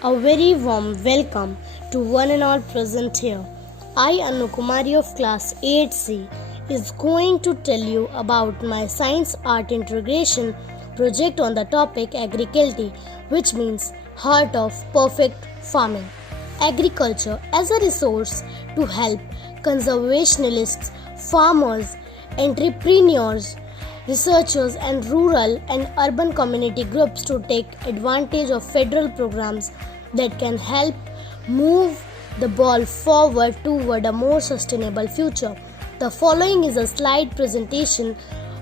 A very warm welcome to one and all present here. I, Anu Kumari of class 8C, is going to tell you about my science art integration project on the topic agriculture, which means heart of perfect farming. Agriculture as a resource to help conservationists, farmers, entrepreneurs, researchers and rural and urban community groups to take advantage of federal programs that can help move the ball forward toward a more sustainable future. The following is a slide presentation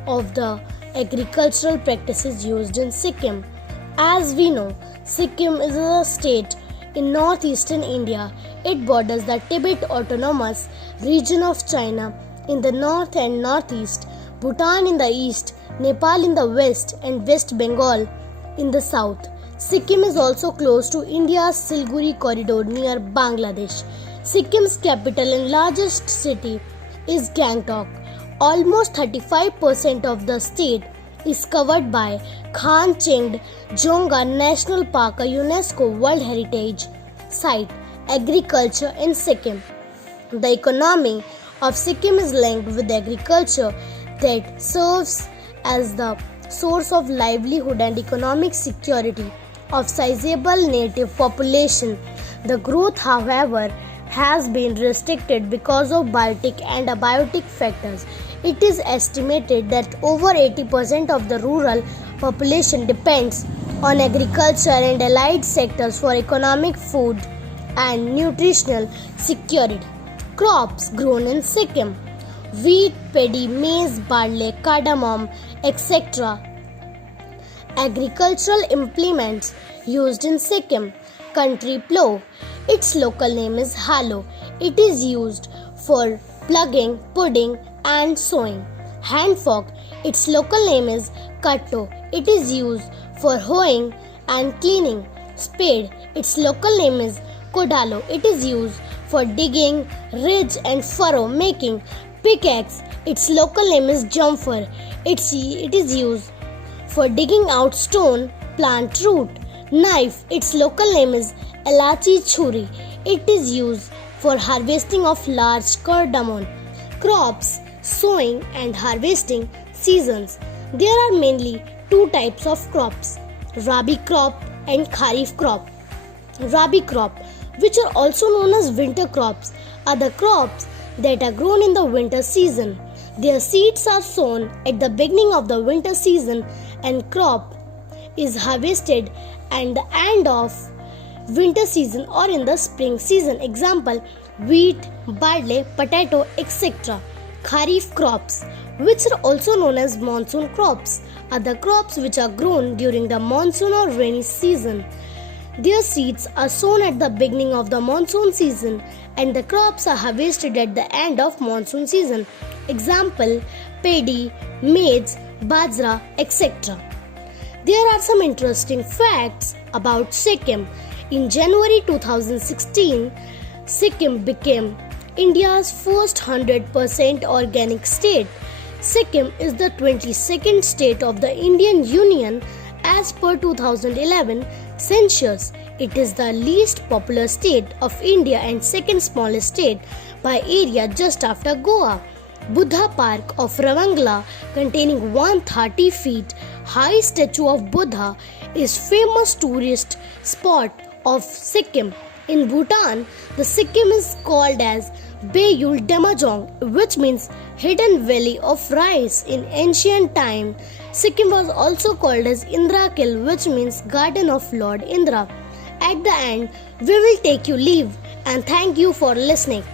of the agricultural practices used in Sikkim. As we know, Sikkim is a state in northeastern India. It borders the Tibet Autonomous Region of China in the north and northeast, Bhutan in the east, Nepal in the west, and West Bengal in the south. Sikkim is also close to India's Siliguri corridor near Bangladesh. Sikkim's capital and largest city is Gangtok. Almost 35% of the state is covered by Khan Chingd Jonga National Park, a UNESCO World Heritage Site. Agriculture in Sikkim. The economy of Sikkim is linked with agriculture that serves as the source of livelihood and economic security of sizable native population. The growth, however, has been restricted because of biotic and abiotic factors. It is estimated that over 80% of the rural population depends on agriculture and allied sectors for economic, food, and nutritional security. Crops grown in Sikkim: wheat, paddy, maize, barley, cardamom, etc. Agricultural implements used in Sikkim: country plow. Its local name is Halo. It is used for plugging, pudding, and sowing. Hand fork. Its local name is Katto. It is used for hoeing and cleaning. Spade. Its local name is Kodalo. It is used for digging, ridge and furrow making. Pickaxe. Its local name is Jumper. It is used for digging out stone, plant root. Knife. Its local name is Elachi Churi. It is used for harvesting of large cardamom. Crops, sowing and harvesting seasons. There are mainly two types of crops: Rabi crop and Kharif crop. Rabi crop, which are also known as winter crops, are the crops that are grown in the winter season. Their seeds are sown at the beginning of the winter season and crop is harvested at the end of winter season or in the spring season. Example: wheat, barley, potato, etc. Kharif crops, which are also known as monsoon crops, are the crops which are grown during the monsoon or rainy season. Their seeds are sown at the beginning of the monsoon season and the crops are harvested at the end of monsoon season. Example: paddy, maize, bajra, etc. There are some interesting facts about Sikkim. In January 2016, Sikkim became India's first 100% organic state. Sikkim is the 22nd state of the Indian Union as per 2011 census. It is the least populous state of India and second smallest state by area just after Goa. Buddha Park of Ravangla, containing 130 feet high statue of Buddha, is famous tourist spot of Sikkim. In Bhutan, the Sikkim is called as Bayul Demajong, which means hidden valley of rice. In ancient time, Sikkim was also called as Indrakil, which means garden of Lord Indra. At the end, we will take you leave and thank you for listening.